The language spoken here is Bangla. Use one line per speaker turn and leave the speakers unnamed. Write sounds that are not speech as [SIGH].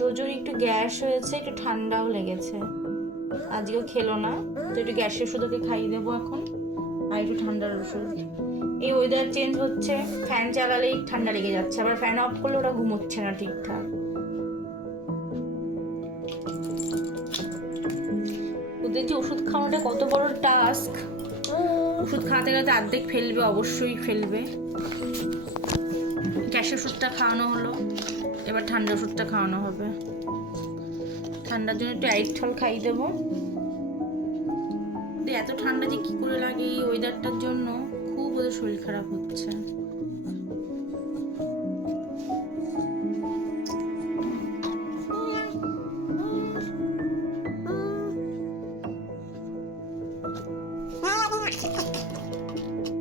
জোজোর একটু গ্যাস হয়েছে, একটু ঠান্ডাও লেগেছে। আজকেও খেলো না, তো একটু গ্যাসের ওষুধ ওকে খাইয়ে দেবো এখন, আর একটু ঠান্ডার ওষুধ। এই ওয়েদার চেঞ্জ হচ্ছে ফ্যান চালালেই ঠান্ডা লেগে যাচ্ছে, আবার ফ্যান অফ করলে ওরা ঘুমোচ্ছে না ঠিকঠাক। ওদের যে ওষুধ খাওয়াটা কত বড় টাস্ক ওষুধ খাওয়াতে গেলে অর্ধেক ফেলবে, অবশ্যই ফেলবে। ওষুধটা খাওয়ানো হলো। এবার ঠান্ডা ওষুধটা খাওয়ানো হবে। ঠান্ডার জন্য একটু আইটল খাইয়ে দেবো। এত ঠান্ডা যে কী করে লাগে এই ওয়েদারটার জন্য? খুব ওদের শরীর খারাপ হচ্ছে। [LAUGHS]